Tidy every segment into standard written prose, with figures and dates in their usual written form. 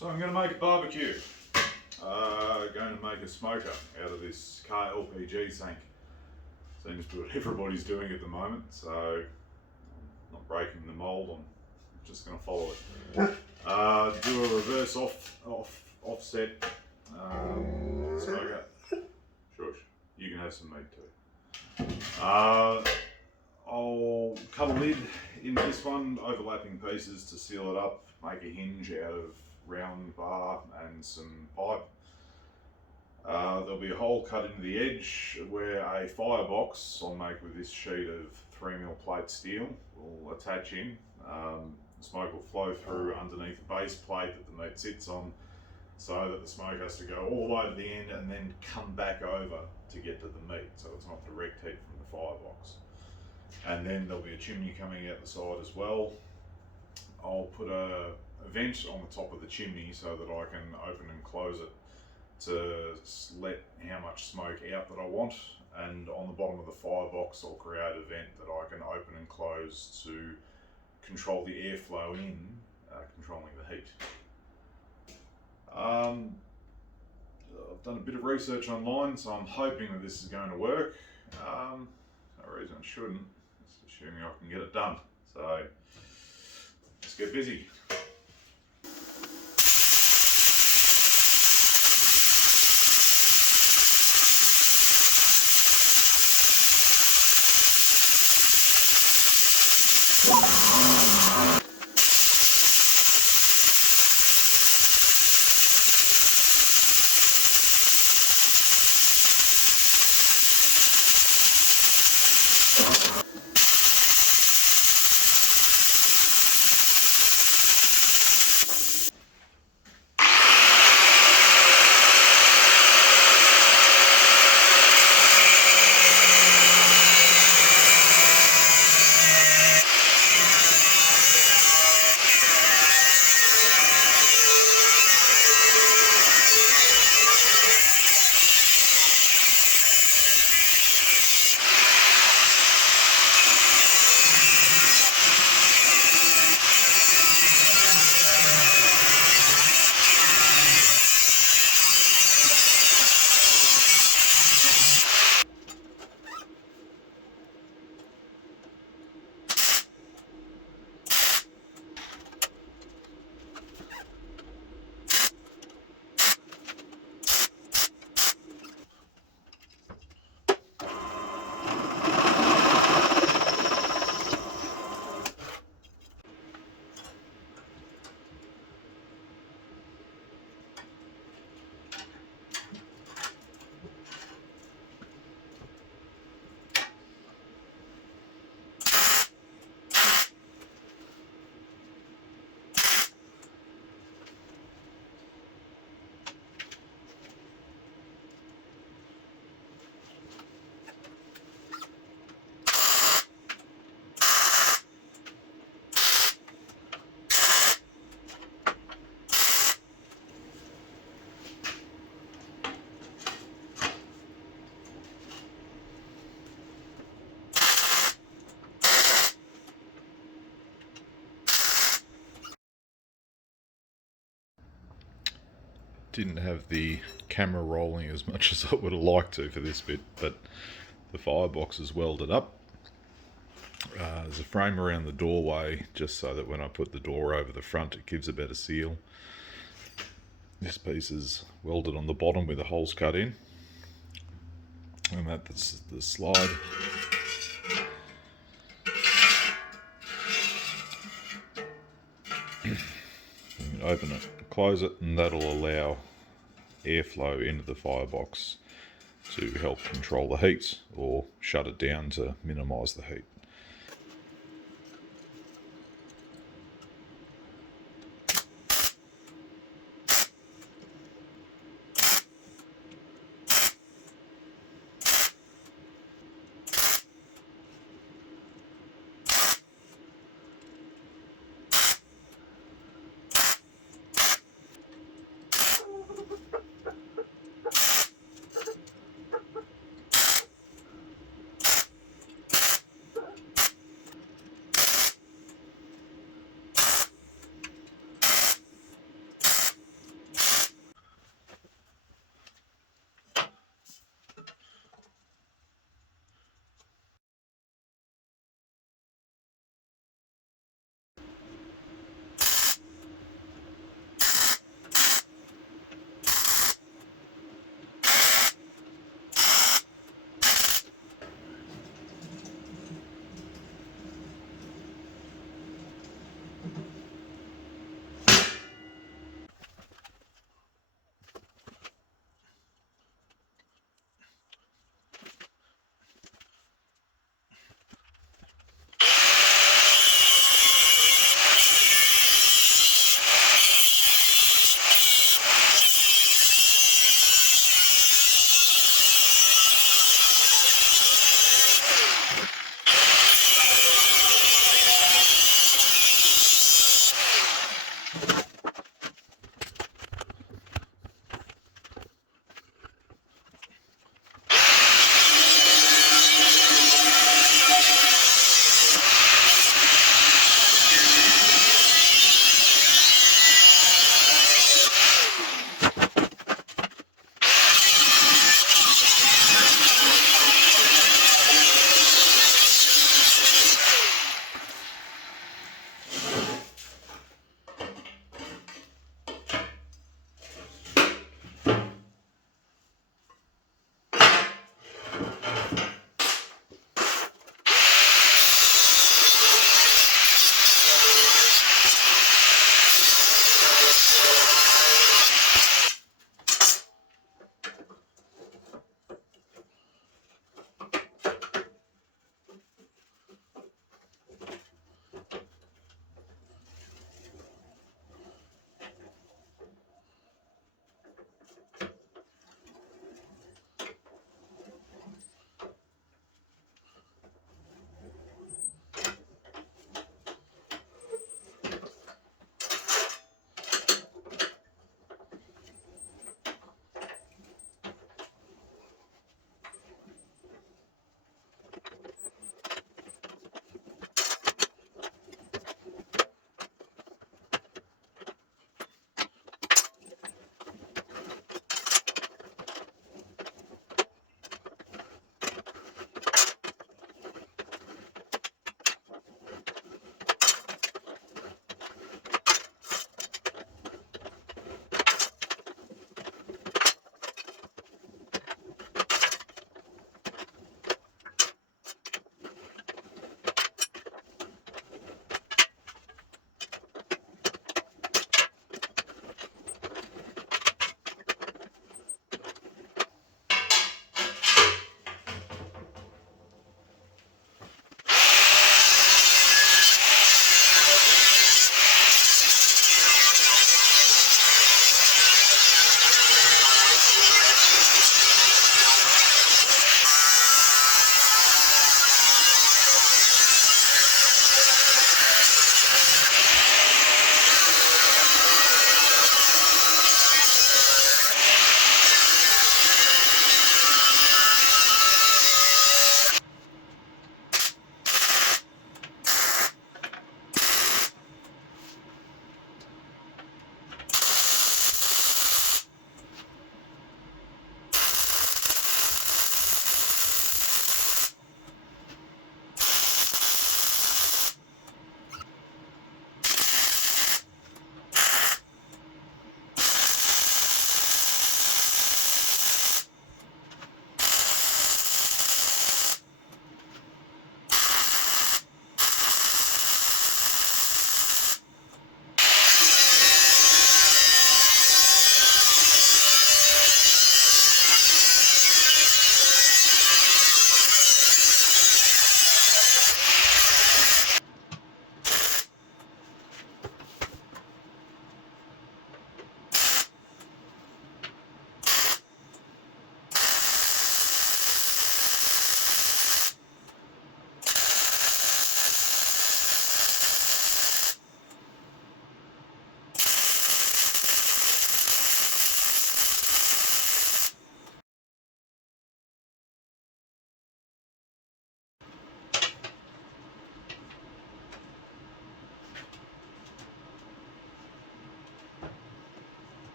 So I'm going to make a barbecue. Going to make a smoker out of this car LPG tank. Seems to be what everybody's doing at the moment, so I'm not breaking the mould, I'm just going to follow it. Do a reverse offset smoker. Shush, you can have some meat too. I'll cut a lid in this one, overlapping pieces to seal it up, make a hinge out of round bar and some pipe. There'll be a hole cut into the edge where a firebox I'll make with this sheet of 3mm plate steel will attach in. The smoke will flow through underneath the base plate that the meat sits on, so that the smoke has to go all the way to the end and then come back over to get to the meat, so it's not direct heat from the firebox. And then there'll be a chimney coming out the side as well. I'll put a vent on the top of the chimney so that I can open and close it to let how much smoke out that I want, and on the bottom of the firebox I'll create a vent that I can open and close to control the airflow in, controlling the heat. I've done a bit of research online, so I'm hoping that this is going to work. No reason it shouldn't, just assuming I can get it done. So let's get busy. Didn't have the camera rolling as much as I would have liked to for this bit, but the firebox is welded up. There's a frame around the doorway just so that when I put the door over the front it gives a better seal. This piece is welded on the bottom with the holes cut in, and that's the slide. You can open it, close it, and that'll allow airflow into the firebox to help control the heat or shut it down to minimise the heat.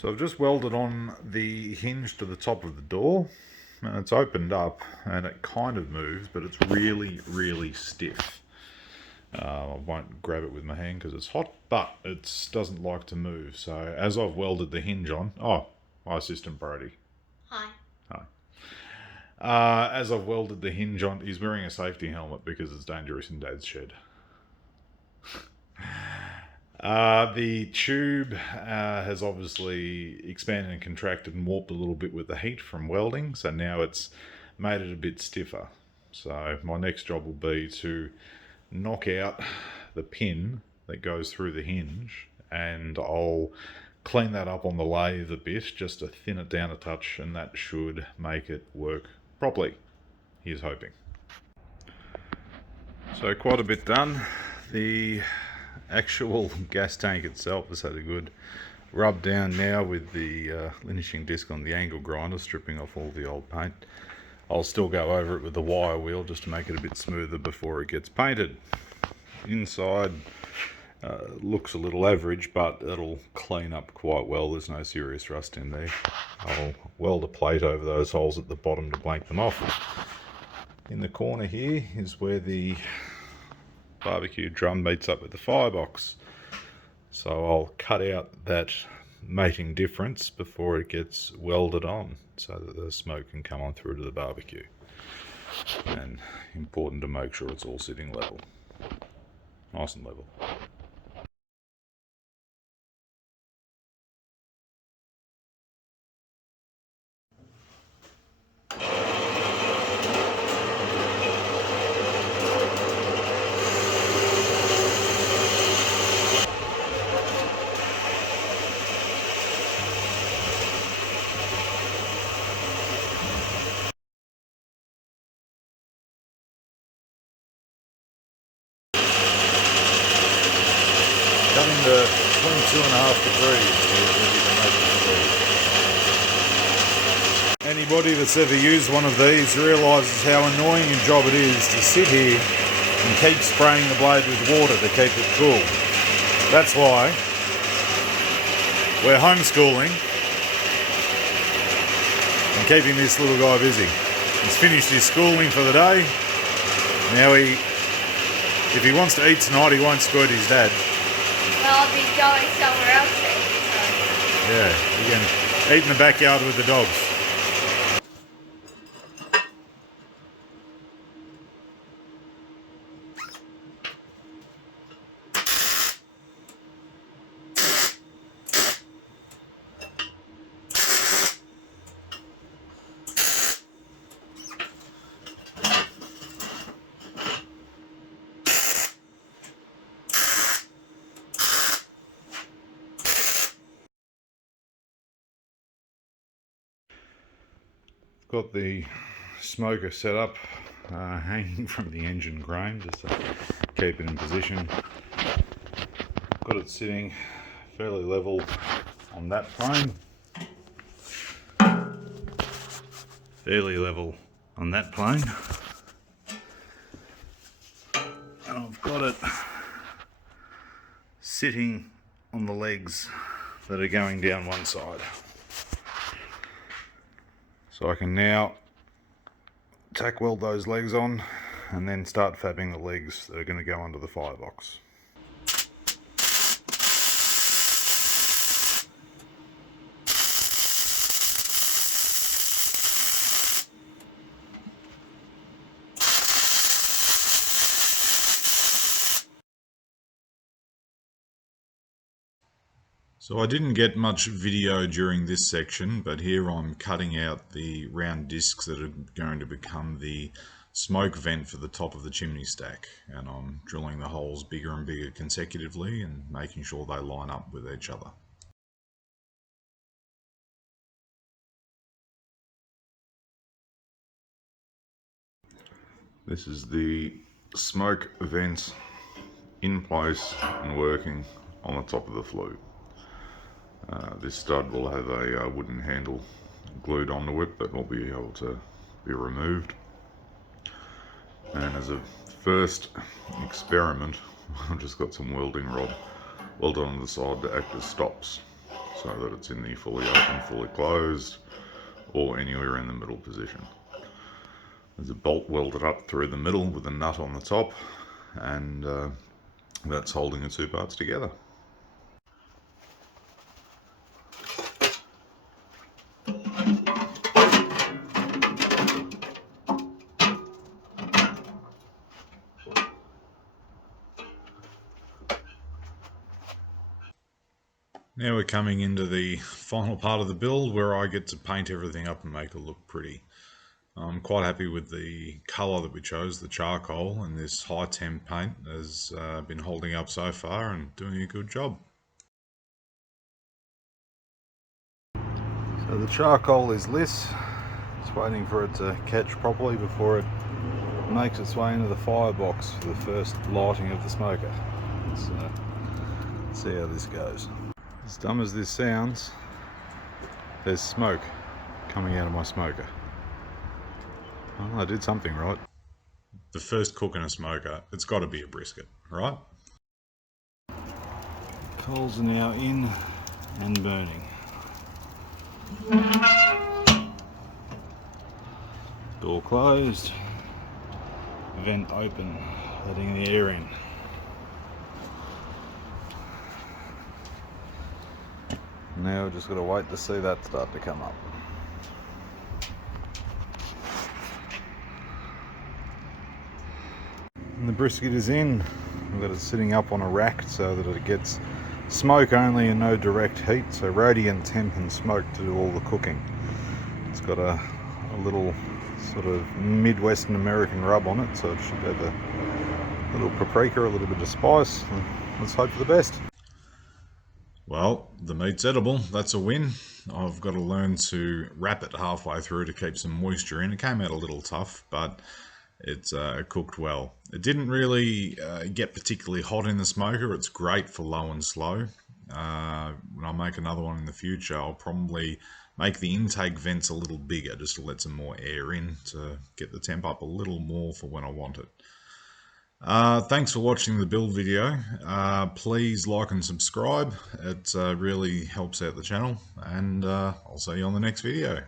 So I've just welded on the hinge to the top of the door. and it's opened up and it kind of moves, but it's really, really stiff. I won't grab it with my hand because it's hot, but it doesn't like to move. So as I've welded the hinge on, oh, my assistant Brody. Hi. Hi. As I've welded the hinge on, he's wearing a safety helmet because it's dangerous in Dad's shed. The tube has obviously expanded and contracted and warped a little bit with the heat from welding, so now it's made it a bit stiffer. So my next job will be to knock out the pin that goes through the hinge, and I'll clean that up on the lathe a bit just to thin it down a touch, and that should make it work properly. Here's hoping. So quite a bit done. The actual gas tank itself has had a good rub down now with the finishing disc on the angle grinder, stripping off all the old paint. I'll still go over it with the wire wheel just to make it a bit smoother before it gets painted. Inside looks a little average, but it'll clean up quite well. There's no serious rust in there. I'll weld a plate over those holes at the bottom to blank them off. In the corner here is where the barbecue drum meets up with the firebox. So I'll cut out that mating difference before it gets welded on so that the smoke can come on through to the barbecue. And important to make sure it's all sitting level. Nice and level. Coming to 22.5 degrees. Anybody that's ever used one of these realises how annoying a job it is to sit here and keep spraying the blade with water to keep it cool. That's why we're homeschooling and keeping this little guy busy. He's finished his schooling for the day. Now if he wants to eat tonight, he won't squirt his dad. Well, I'll be going somewhere else then. So. Yeah, you can eat in the backyard with the dogs. Got the smoker set up, hanging from the engine crane just to keep it in position. Got it sitting fairly level on that plane. Fairly level on that plane. And I've got it sitting on the legs that are going down one side. So I can now tack weld those legs on and then start fabbing the legs that are going to go under the firebox. So I didn't get much video during this section, but here I'm cutting out the round discs that are going to become the smoke vent for the top of the chimney stack, and I'm drilling the holes bigger and bigger consecutively and making sure they line up with each other. This is the smoke vent in place and working on the top of the flue. This stud will have a wooden handle glued onto it that will be able to be removed. And as a first experiment, I've just got some welding rod welded on the side to act as stops, so that it's in the fully open, fully closed, or anywhere in the middle position. There's a bolt welded up through the middle with a nut on the top, and that's holding the two parts together. Now we're coming into the final part of the build where I get to paint everything up and make it look pretty. I'm quite happy with the colour that we chose, the charcoal, and this high temp paint has been holding up so far and doing a good job. So the charcoal is lit, just waiting for it to catch properly before it makes its way into the firebox for the first lighting of the smoker. Let's see how this goes. As dumb as this sounds, there's smoke coming out of my smoker. Well, I did something right. The first cook in a smoker, it's got to be a brisket, right? Coals are now in and burning. Door closed, vent open, letting the air in. Now we've just got to wait to see that start to come up. And the brisket is in. We've got it sitting up on a rack so that it gets smoke only and no direct heat, so radiant temp and smoke to do all the cooking. It's got a little sort of Midwestern American rub on it, so it should have a little paprika, a little bit of spice, and let's hope for the best. Well, the meat's edible, that's a win. I've got to learn to wrap it halfway through to keep some moisture in. It came out a little tough, but it cooked well. It didn't really get particularly hot in the smoker. It's great for low and slow. When I make another one in the future, I'll probably make the intake vents a little bigger just to let some more air in to get the temp up a little more for when I want it. Thanks for watching the build video. Please like and subscribe. It really helps out the channel, and I'll see you on the next video.